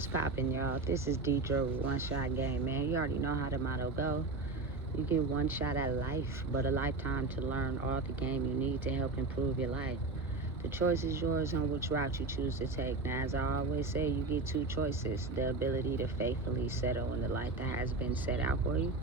What's poppin', y'all? This is Deidre with One Shot Game, man. You already know how the motto go. You get one shot at life, but a lifetime to learn all the game you need to help improve your life. The choice is yours on which route you choose to take. Now, as I always say, you get two choices: the ability to faithfully settle in the life that has been set out for you,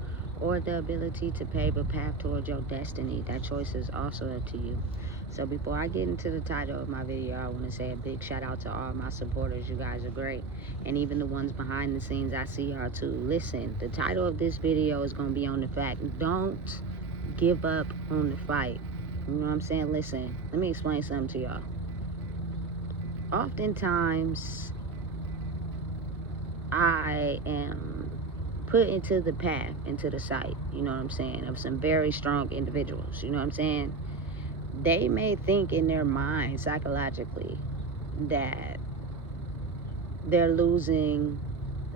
or the ability to pave a path towards your destiny. That choice is also up to you. So before I get into the title of my video, I want to say a big shout out to all my supporters. You guys are great. And even the ones behind the scenes, I see y'all too. Listen, the title of this video is going to be on the fact: don't give up on the fight. You know what I'm saying? Listen, let me explain something to y'all. Oftentimes, I am put into the path, into the sight, you know what I'm saying, of some very strong individuals, you know what I'm saying? They may think in their mind psychologically that they're losing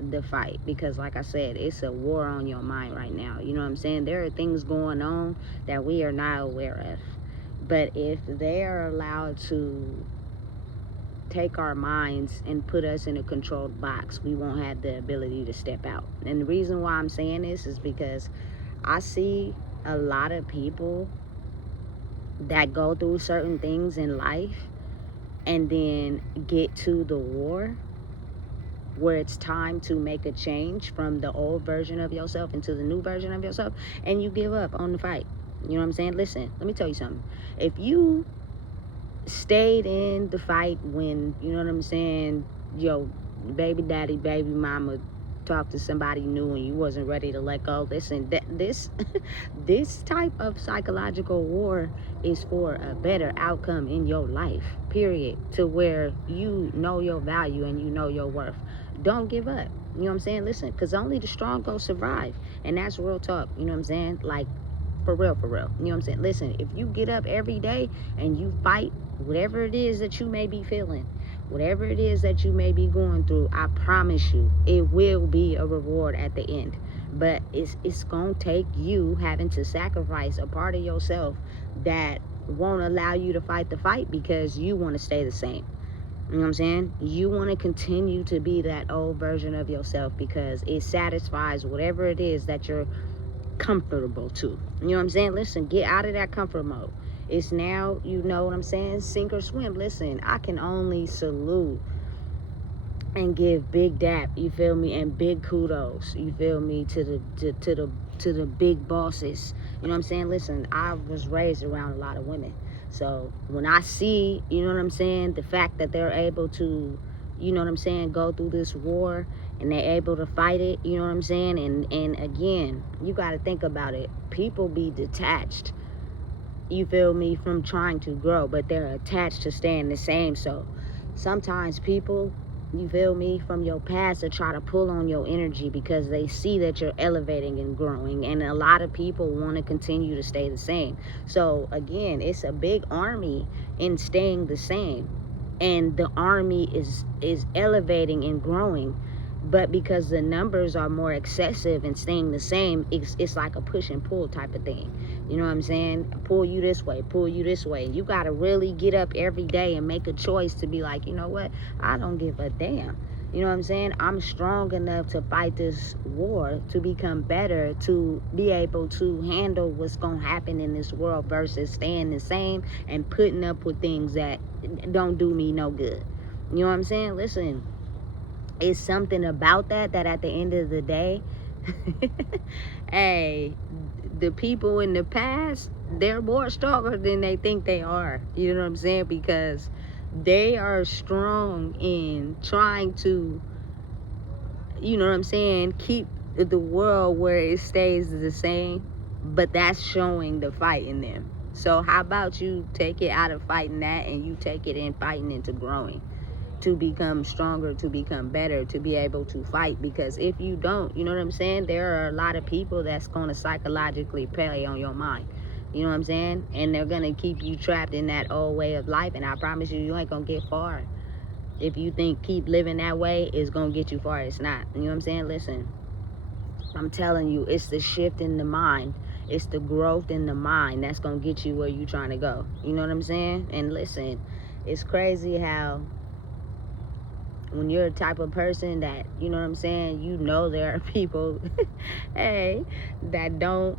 the fight because, like I said, it's a war on your mind right now. You know what I'm saying? There are things going on that we are not aware of. But if they are allowed to take our minds and put us in a controlled box, we won't have the ability to step out. And the reason why I'm saying this is because I see a lot of people that go through certain things in life and then get to the war where it's time to make a change from the old version of yourself into the new version of yourself, and you give up on the fight. You know what I'm saying? Listen, let me tell you something. If you stayed in the fight when, you know what I'm saying, your baby daddy, baby mama talked to somebody new and you wasn't ready to let go, listen, this this type of psychological war is for a better outcome in your life, period, to where you know your value and you know your worth. Don't give up. You know what I'm saying? Listen, because only the strong go survive, and that's real talk. You know what I'm saying? Like, for real, for real. You know what I'm saying? Listen, if you get up every day and you fight whatever it is that you may be feeling, whatever it is that you may be going through, I promise you, it will be a reward at the end. But it's gonna take you having to sacrifice a part of yourself that won't allow you to fight the fight because you want to stay the same. You know what I'm saying? You want to continue to be that old version of yourself because it satisfies whatever it is that you're comfortable to. You know what I'm saying? Listen, get out of that comfort mode. It's now, you know what I'm saying, sink or swim. Listen, I can only salute and give big dap, you feel me, and big kudos, you feel me, to the big bosses. You know what I'm saying? Listen, I was raised around a lot of women. So when I see, you know what I'm saying, the fact that they're able to, you know what I'm saying, go through this war and they're able to fight it, you know what I'm saying? And again, you got to think about it. People be detached, you feel me, from trying to grow, but they're attached to staying the same. So sometimes people, you feel me, from your past, to try to pull on your energy because they see that you're elevating and growing, and a lot of people want to continue to stay the same. So again, it's a big army in staying the same, and the army is elevating and growing, but because the numbers are more excessive and staying the same, it's like a push and pull type of thing. You know what I'm saying? Pull you this way, pull you this way. You got to really get up every day and make a choice to be like, you know what? I don't give a damn. You know what I'm saying? I'm strong enough to fight this war, to become better, to be able to handle what's going to happen in this world versus staying the same and putting up with things that don't do me no good. You know what I'm saying? Listen, it's something about that at the end of the day, hey, the people in the past, they're more stronger than they think they are. You know what I'm saying? Because they are strong in trying to, you know what I'm saying, keep the world where it stays the same, but that's showing the fight in them. So how about you take it out of fighting that and you take it in fighting into growing, to become stronger, to become better, to be able to fight? Because if you don't, you know what I'm saying, there are a lot of people that's going to psychologically play on your mind. You know what I'm saying? And they're going to keep you trapped in that old way of life, and I promise you, you ain't going to get far. If you think keep living that way is going to get you far, it's not. You know what I'm saying? Listen, I'm telling you, it's the shift in the mind. It's the growth in the mind that's going to get you where you're trying to go. You know what I'm saying? And listen, it's crazy how when you're a type of person that, you know what I'm saying, you know there are people, hey, that don't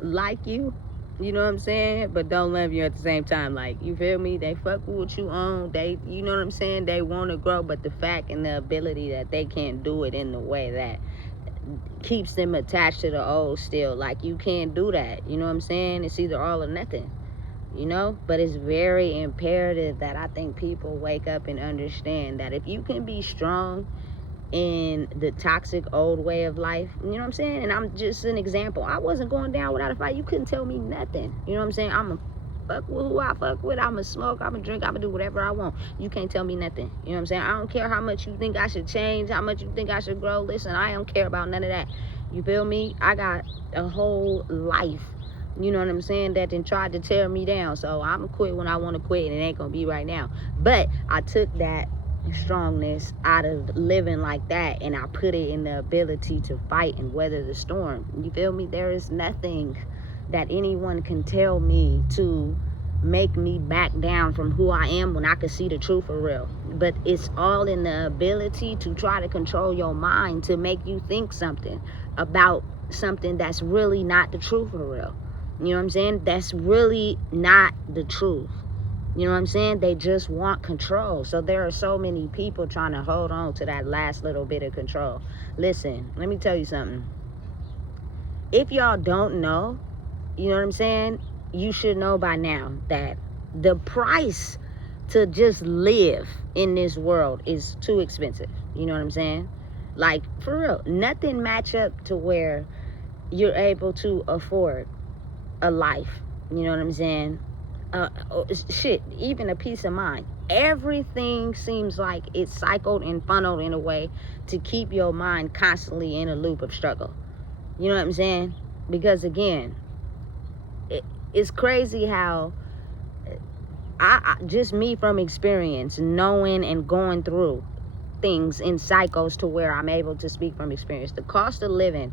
like you, you know what I'm saying, but don't love you at the same time. Like, you feel me? They fuck with what you own. They, you know what I'm saying, they want to grow, but the fact and the ability that they can't do it in the way that keeps them attached to the old still. Like, you can't do that, you know what I'm saying? It's either all or nothing, you know. But it's very imperative that I think people wake up and understand that if you can be strong in the toxic old way of life, you know what I'm saying? And I'm just an example. I wasn't going down without a fight. You couldn't tell me nothing, you know what I'm saying? I'm a fuck with who I fuck with. I'm a smoke, I'm a drink, I'm gonna do whatever I want. You can't tell me nothing, you know what I'm saying? I don't care how much you think I should change, how much you think I should grow. Listen, I don't care about none of that, you feel me? I got a whole life, you know what I'm saying, that then tried to tear me down. So I'm gonna quit when I want to quit, and it ain't gonna be right now. But I took that strongness out of living like that, and I put it in the ability to fight and weather the storm, you feel me? There is nothing that anyone can tell me to make me back down from who I am when I can see the truth for real. But it's all in the ability to try to control your mind to make you think something about something that's really not the truth for real. You know what I'm saying? That's really not the truth. You know what I'm saying? They just want control. So there are so many people trying to hold on to that last little bit of control. Listen, let me tell you something. If y'all don't know, you know what I'm saying, you should know by now that the price to just live in this world is too expensive. You know what I'm saying? Like, for real, nothing match up to where you're able to afford a life. You know what I'm saying? Shit, even a peace of mind. Everything seems like it's cycled and funneled in a way to keep your mind constantly in a loop of struggle. You know what I'm saying? Because again, it's crazy how I just me from experience, knowing and going through things in cycles to where I'm able to speak from experience. The cost of living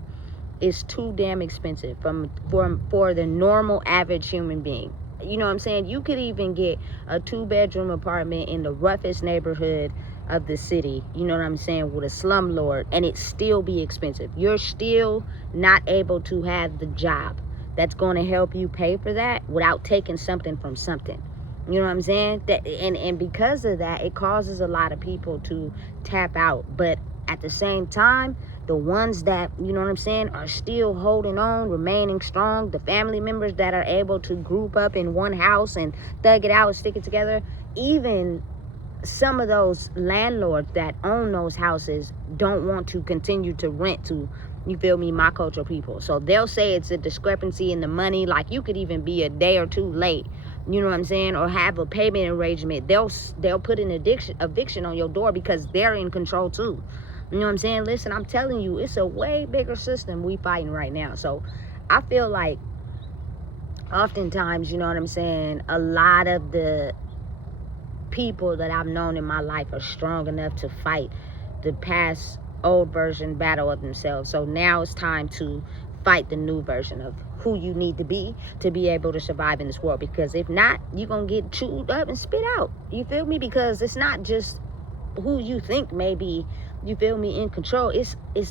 is too damn expensive for the normal average human being. You know what I'm saying? You could even get a 2-bedroom apartment in the roughest neighborhood of the city, you know what I'm saying, with a slumlord, and it still be expensive. You're still not able to have the job that's going to help you pay for that without taking something from something. You know what I'm saying? That and because of that, it causes a lot of people to tap out. But at the same time, the ones that, you know what I'm saying, are still holding on, remaining strong, the family members that are able to group up in one house and thug it out and stick it together, even some of those landlords that own those houses don't want to continue to rent to, you feel me, my cultural people. So they'll say it's a discrepancy in the money. Like, you could even be a day or two late, you know what I'm saying, or have a payment arrangement. They'll put an eviction on your door because they're in control too. You know what I'm saying? Listen, I'm telling you, it's a way bigger system we fighting right now. So I feel like oftentimes, you know what I'm saying, a lot of the people that I've known in my life are strong enough to fight the past old version battle of themselves. So now it's time to fight the new version of who you need to be able to survive in this world. Because if not, you're gonna get chewed up and spit out, you feel me? Because it's not just who you think may be, you feel me, in control.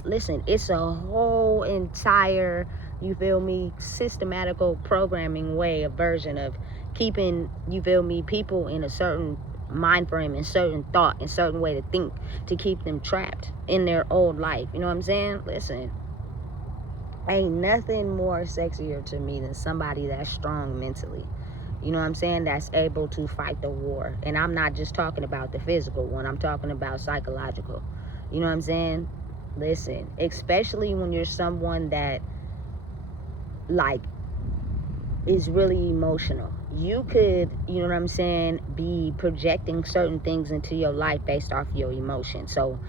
Listen, it's a whole entire, you feel me, systematical programming way, a version of keeping, you feel me, people in a certain mind frame and certain thought and certain way to think, to keep them trapped in their old life. You know what I'm saying? Listen, ain't nothing more sexier to me than somebody that's strong mentally. You know what I'm saying? That's able to fight the war. And I'm not just talking about the physical one. I'm talking about psychological. You know what I'm saying? Listen, especially when you're someone that, like, is really emotional. You could, you know what I'm saying, be projecting certain things into your life based off your emotions. So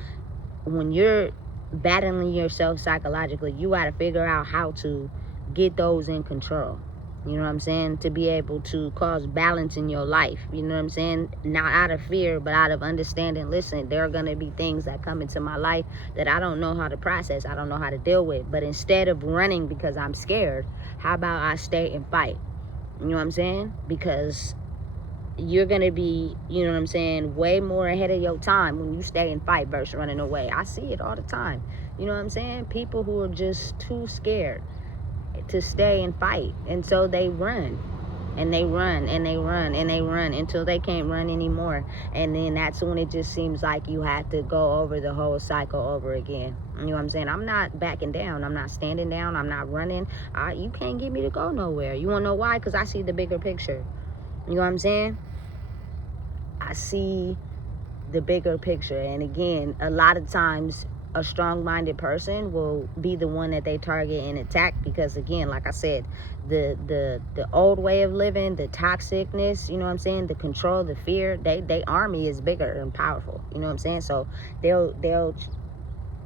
when you're battling yourself psychologically, you got to figure out how to get those in control. You know what I'm saying? To be able to cause balance in your life. You know what I'm saying? Not out of fear, but out of understanding. Listen, there are going to be things that come into my life that I don't know how to process. I don't know how to deal with. But instead of running because I'm scared, how about I stay and fight? You know what I'm saying? Because you're going to be, you know what I'm saying, way more ahead of your time when you stay and fight versus running away. I see it all the time. You know what I'm saying? People who are just too scared to stay and fight. And so they run. And they run and they run and they run until they can't run anymore. And then that's when it just seems like you have to go over the whole cycle over again. You know what I'm saying? I'm not backing down. I'm not standing down. I'm not running. You can't get me to go nowhere. You want to know why? Because I see the bigger picture. You know what I'm saying? I see the bigger picture. And again, a lot of times a strong-minded person will be the one that they target and attack, because again, like I said, the old way of living, the toxicness, you know what I'm saying, the control, the fear, they army is bigger and powerful. You know what I'm saying? So they'll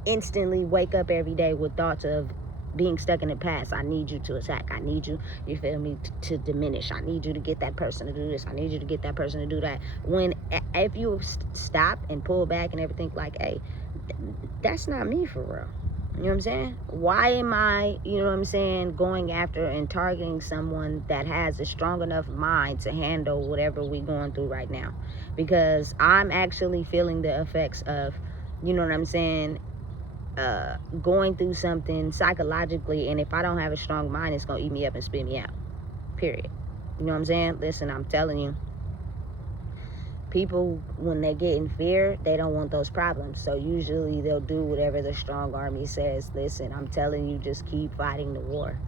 instantly wake up every day with thoughts of being stuck in the past. I need you to attack. I need you feel me, to diminish. I need you to get that person to do this. I need you to get that person to do that. When, if you stop and pull back and everything, like, hey, that's not me for real. You know what I'm saying? Why am I, you know what I'm saying, going after and targeting someone that has a strong enough mind to handle whatever we're going through right now? Because I'm actually feeling the effects of, you know what I'm saying, going through something psychologically, and if I don't have a strong mind, it's gonna eat me up and spit me out, period. You know what I'm saying? Listen, I'm telling you, people, when they get in fear, they don't want those problems, so usually they'll do whatever the strong army says. Listen, I'm telling you, just keep fighting the war.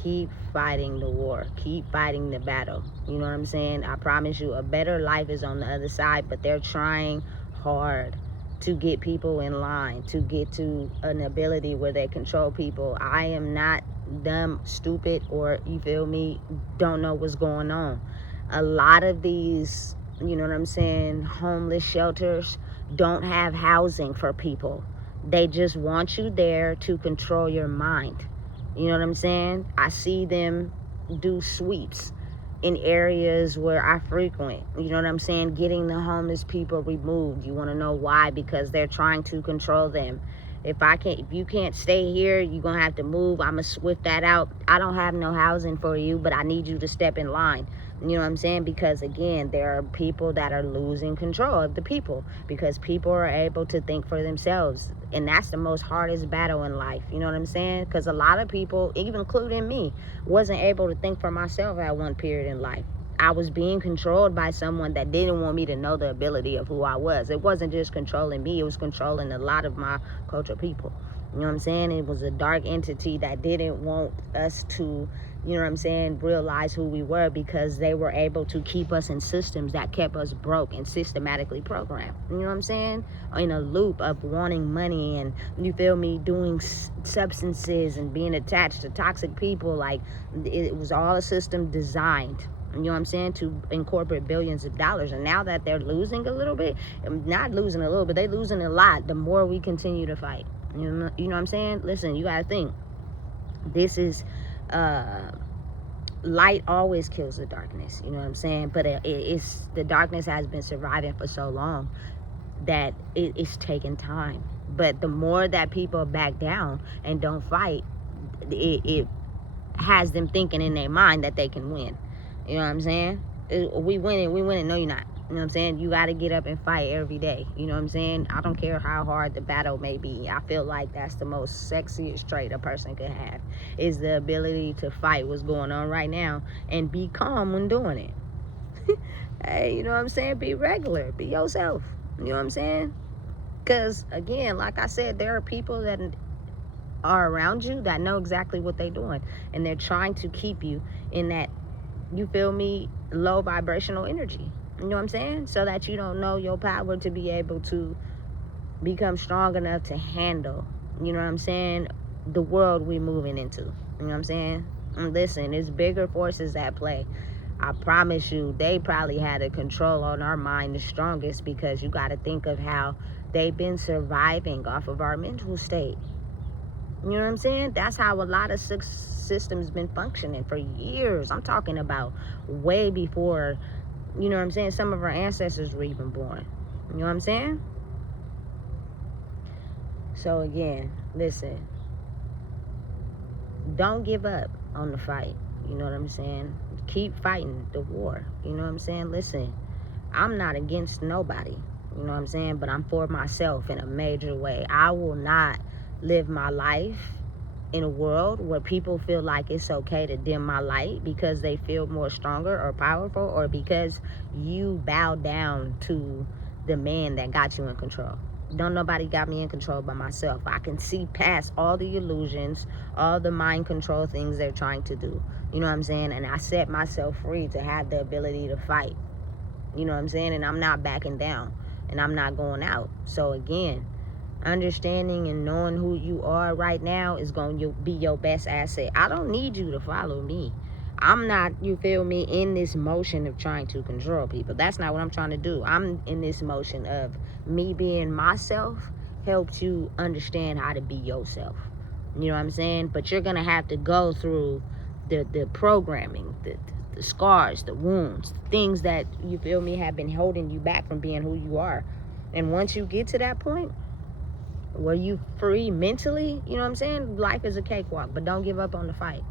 Keep fighting the war. Keep fighting the battle. You know what I'm saying? I promise you, a better life is on the other side, but they're trying hard to get people in line, to get to an ability where they control people. I am not dumb, stupid, or, you feel me, don't know what's going on. A lot of these, you know what I'm saying, homeless shelters don't have housing for people. They just want you there to control your mind. You know what I'm saying? I see them do sweeps in areas where I frequent. You know what I'm saying? Getting the homeless people removed. You want to know why? Because they're trying to control them. If you can't stay here, you're going to have to move. I'm going to swift that out. I don't have no housing for you, but I need you to step in line. You know what I'm saying? Because again, there are people that are losing control of the people, because people are able to think for themselves. And that's the most hardest battle in life. You know what I'm saying? Because a lot of people, even including me, wasn't able to think for myself at one period in life. I was being controlled by someone that didn't want me to know the ability of who I was. It wasn't just controlling me, it was controlling a lot of my cultural people. You know what I'm saying? It was a dark entity that didn't want us to, you know what I'm saying, realize who we were, because they were able to keep us in systems that kept us broke and systematically programmed. You know what I'm saying? In a loop of wanting money and, you feel me, doing substances and being attached to toxic people. Like, it was all a system designed, you know what I'm saying, to incorporate billions of dollars. And now that they're losing a little bit, not losing a little bit, they're losing a lot, the more we continue to fight. You know what I'm saying? Listen, you gotta think. This is, light always kills the darkness. You know what I'm saying? But it's the darkness has been surviving for so long that it's taking time. But the more that people back down and don't fight, it has them thinking in their mind that they can win. You know what I'm saying? We winning. No, you're not. You know what I'm saying? You got to get up and fight every day. You know what I'm saying? I don't care how hard the battle may be. I feel like that's the most sexiest trait a person could have, is the ability to fight what's going on right now and be calm when doing it. Hey, you know what I'm saying? Be regular. Be yourself. You know what I'm saying? Because, again, like I said, there are people that are around you that know exactly what they're doing. And they're trying to keep you in that, you feel me, low vibrational energy. You know what I'm saying? So that you don't know your power to be able to become strong enough to handle, you know what I'm saying, the world we're moving into. You know what I'm saying? And listen, there's bigger forces at play. I promise you, they probably had a control on our mind the strongest, because you got to think of how they've been surviving off of our mental state. You know what I'm saying? That's how a lot of systems been functioning for years. I'm talking about way before, you know what I'm saying, some of our ancestors were even born. You know what I'm saying? So again, listen, don't give up on the fight. You know what I'm saying? Keep fighting the war. You know what I'm saying? Listen, I'm not against nobody, you know what I'm saying? But I'm for myself in a major way. I will not live my life in a world where people feel like it's okay to dim my light because they feel more stronger or powerful, or because you bow down to the man that got you in control. Don't nobody got me in control but myself. I can see past all the illusions, all the mind control things they're trying to do. You know what I'm saying? And I set myself free to have the ability to fight. You know what I'm saying? And I'm not backing down, and I'm not going out. So again, understanding and knowing who you are right now is going to be your best asset. I don't need you to follow me. I'm not, you feel me, in this motion of trying to control people. That's not what I'm trying to do. I'm in this motion of me being myself helps you understand how to be yourself. You know what I'm saying? But you're going to have to go through the programming, the scars, the wounds, the things that, you feel me, have been holding you back from being who you are. And once you get to that point where you free mentally, you know what I'm saying? Life is a cakewalk, but don't give up on the fight.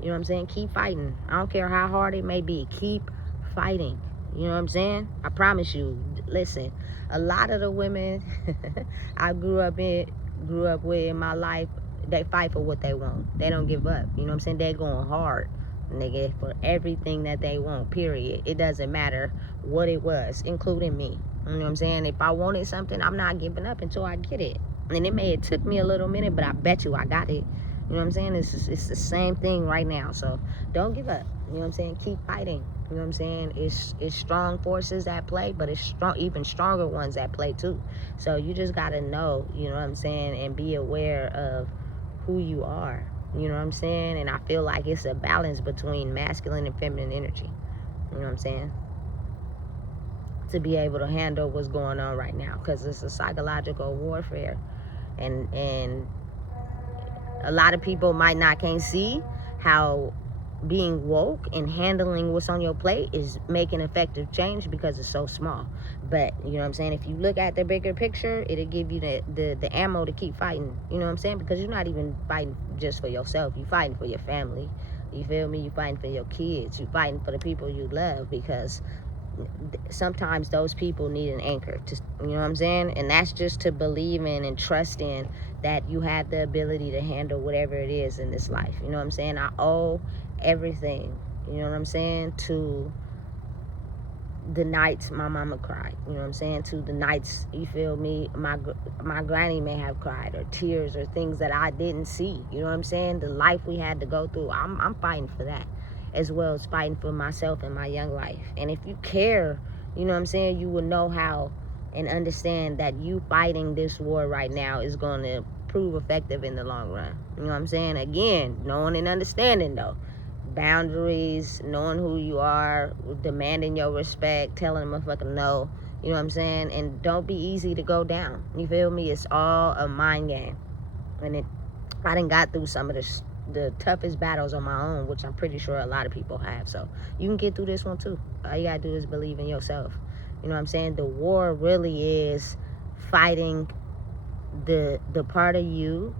You know what I'm saying? Keep fighting. I don't care how hard it may be. Keep fighting. You know what I'm saying? I promise you. Listen, a lot of the women I grew up with in my life, they fight for what they want. They don't give up. You know what I'm saying? They're going hard, nigga, for everything that they want, period. It doesn't matter what it was, including me. You know what I'm saying? If I wanted something, I'm not giving up until I get it. And it took me a little minute, but I bet you I got it. You know what I'm saying? It's the same thing right now. So don't give up. You know what I'm saying? Keep fighting. You know what I'm saying? It's strong forces at play, but it's even stronger ones at play too. So you just gotta know, you know what I'm saying, and be aware of who you are. You know what I'm saying? And I feel like it's a balance between masculine and feminine energy. You know what I'm saying? To be able to handle what's going on right now, because it's a psychological warfare, and a lot of people can't see how being woke and handling what's on your plate is making effective change because it's so small. But you know what I'm saying, if you look at the bigger picture, it'll give you the ammo to keep fighting. You know what I'm saying? Because you're not even fighting just for yourself, you're fighting for your family. You feel me? You're fighting for your kids, you're fighting for the people you love, because sometimes those people need an anchor to, you know what I'm saying? And that's just to believe in and trust in that you have the ability to handle whatever it is in this life. You know what I'm saying? I owe everything, you know what I'm saying, to the nights my mama cried. You know what I'm saying? To the nights, you feel me, my granny may have cried, or tears, or things that I didn't see. You know what I'm saying? The life we had to go through, I'm fighting for that, as well as fighting for myself and my young life. And if you care, you know what I'm saying, you will know how and understand that you fighting this war right now is going to prove effective in the long run. You know what I'm saying? Again, knowing and understanding though. Boundaries, knowing who you are, demanding your respect, telling them a fucking no. You know what I'm saying? And don't be easy to go down. You feel me? It's all a mind game. And I done got through some of the toughest battles on my own, which I'm pretty sure a lot of people have. So you can get through this one too. All you gotta do is believe in yourself. You know what I'm saying? The war really is fighting the part of you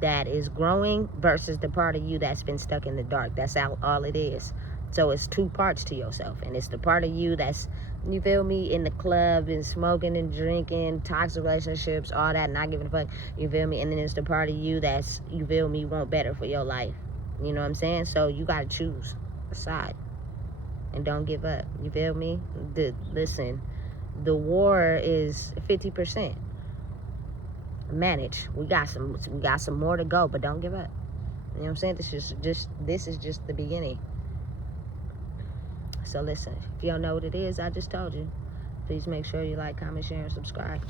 that is growing versus the part of you that's been stuck in the dark. That's all it is. So it's two parts to yourself, and it's the part of you that's, you feel me, in the club and smoking and drinking, toxic relationships, all that, not giving a fuck, you feel me, and then it's the part of you that's, you feel me, want better for your life. You know what I'm saying? So you gotta choose a side and don't give up. You feel me? Listen, the war is 50%. Manage. We got some more to go, but don't give up. You know what I'm saying? This is just the beginning. So listen, if you don't know what it is, I just told you. Please make sure you like, comment, share, and subscribe.